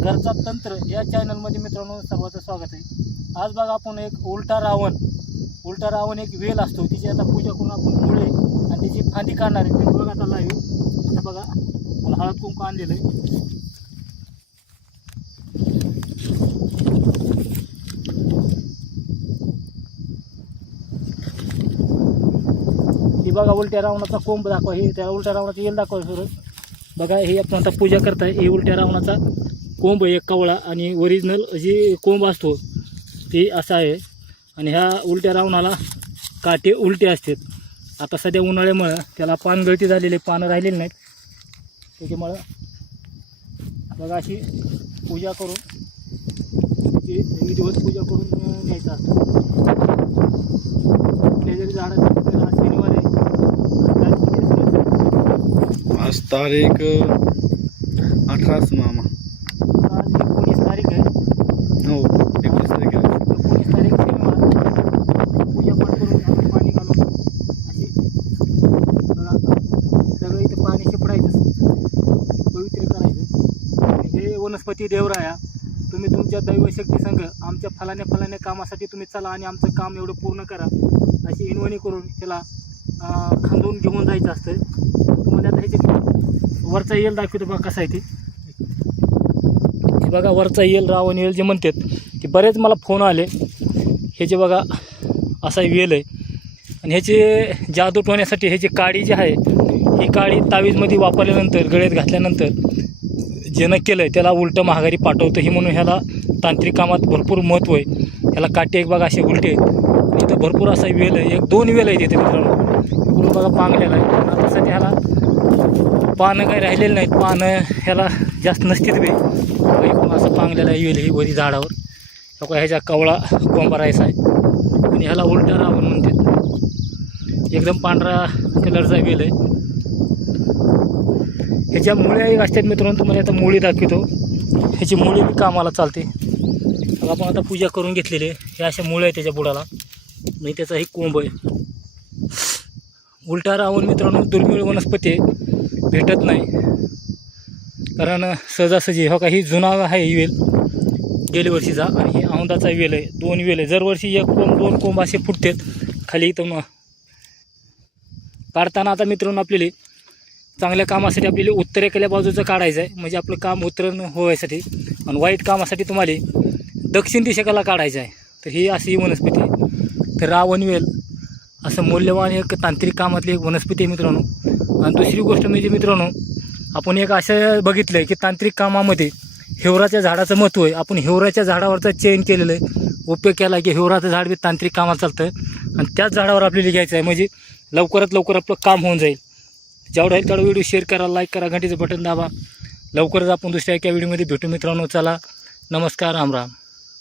घरचा तंत्र या चॅनलमध्ये मित्रांनो सर्वांचं स्वागत आहे। आज बघा आपण एक उलटा रावण एक वेल असतो, तिची आता पूजा करून आपण मुळे आणि तिची फांदी काढणार आहे। ते बघा आता लाईव्ह। आता बघा मला हळद कुंकू आणलेलं आहे। ही बघा उलट्या रावणाचा कोंब दाखवा, हे त्या उलट्या रावणाचा येल दाखवा सर। बघा हे आपण आता पूजा करताय, हे उलट्या रावणाचा कोंब एक कवळा आणि ओरिजिनल जी कोंब असतो ते असा आहे। आणि ह्या उलट्या रावणाला काटे उलटे असतात। आता सध्या उन्हाळ्यामुळं त्याला पानगळती झालेले, पानं राहिलेली नाहीत, त्याच्यामुळं बघा अशी पूजा करून विधिवत पूजा करून न्यायचं असतं। कुठल्या जरी झाडाचं आज शनिवार आहे, आज तारीख 18 मामा। आज 19 तारीख आहे। हो 19 तारीख आहे। 19 तारीख शनिवार। पूजा पाठ करून आपण पाणी घालून अशी बघा सगळं इथे पाणी शिपडायचं, पवित्र करायचं। आणि हे वनस्पती देवराया, तुम्ही तुमच्या दैवशक्ती संघ आमच्या फलाने कामासाठी तुम्ही चला आणि आमचं काम एवढं पूर्ण करा अशी इनवणी करून त्याला खांदून घेऊन जायचं असतं। तुम्हाला आता ह्याचे वरचा येल दाखवतो बघा कसा आहे ते। बघा वरचा येल रावण येल जे म्हणतात ते बरेच मला फोन आले। ह्याचे बघा असा वेल आहे आणि ह्याचे जादू ठेवण्यासाठी ह्याची काडी जी आहे ही काडी तावीजमध्ये वापरल्यानंतर गळ्यात घातल्यानंतर ज्यानं केलं आहे त्याला उलटं महागारी पाठवतं, हे म्हणून ह्याला तांत्रिक कामात भरपूर महत्त्व आहे। ह्याला काटे एक बघा असे उलटे आहेत आणि इथं भरपूर असा वेल आहे, 1-2 वेल आहे इथे मित्रांनो। इकडून बघा पांगलेला आहे, आता सध्या ह्याला पानं काही राहिलेलं नाहीत, पानं ह्याला जास्त नसतील बे। इकडून असं पांगलेला आहे वेल ही वरी झाडावर। ह्याच्या कवळा कोंबा राहायचा आहे आणि ह्याला उलटा रावण म्हणतात। एकदम पांढरा कलरचा वेल आहे। ह्याच्या मुळ्या एक असतात मित्रांनो, तुम्हाला आता मुळी दाखवतो। ह्याची मुळी बी कामाला चालते। आपण आता पूजा करून घेतलेली आहे, हे अशा मुळ्या आहे त्याच्या बुडाला आणि त्याचा ही कोंब आहे। उलटा रावण मित्रांनो दुर्मिळ वनस्पती आहे, भेटत नाही, कारण सहजासहजी हो का ही जुना आहे ही वेल गेल्या वर्षीचा आणि ही औंदाचा वेल आहे। 2 वेल आहे, दरवर्षी 1 कोंब 2 कोंब असे फुटतात खाली। इथं काढताना आता मित्रांनो आपल्याला चांगल्या कामासाठी आपल्याला उत्तरेकडल्या बाजूचं काढायचं आहे, म्हणजे आपलं काम उत्तरण होण्यासाठी। आणि वाईट कामासाठी तुम्हाला दक्षिण दिशेला काढायचं आहे। तर ही अशी वनस्पती आहे। तर रावणवेल असं मौल्यवान एक तांत्रिक कामातली एक वनस्पती आहे मित्रांनो। आणि दुसरी गोष्ट म्हणजे मित्रांनो, आपण एक असं बघितलं आहे की तांत्रिक कामामध्ये हिवराच्या झाडाचं महत्त्व आहे। आपण हिवराच्या झाडावरचा चयन केलेलं आहे, उपयोग केला की हिवराचं झाड बी तांत्रिक कामाला चालतं आणि त्याच झाडावर आपल्याला घ्यायचं आहे, म्हणजे लवकरात लवकर आपलं काम होऊन जाईल। जेवढं आहे तेवढा व्हिडिओ शेअर करा, लाईक करा, घंटीचं बटन दाबा। लवकरच आपण दुसऱ्या एका व्हिडिओमध्ये भेटू मित्रांनो। चला नमस्कार, राम राम।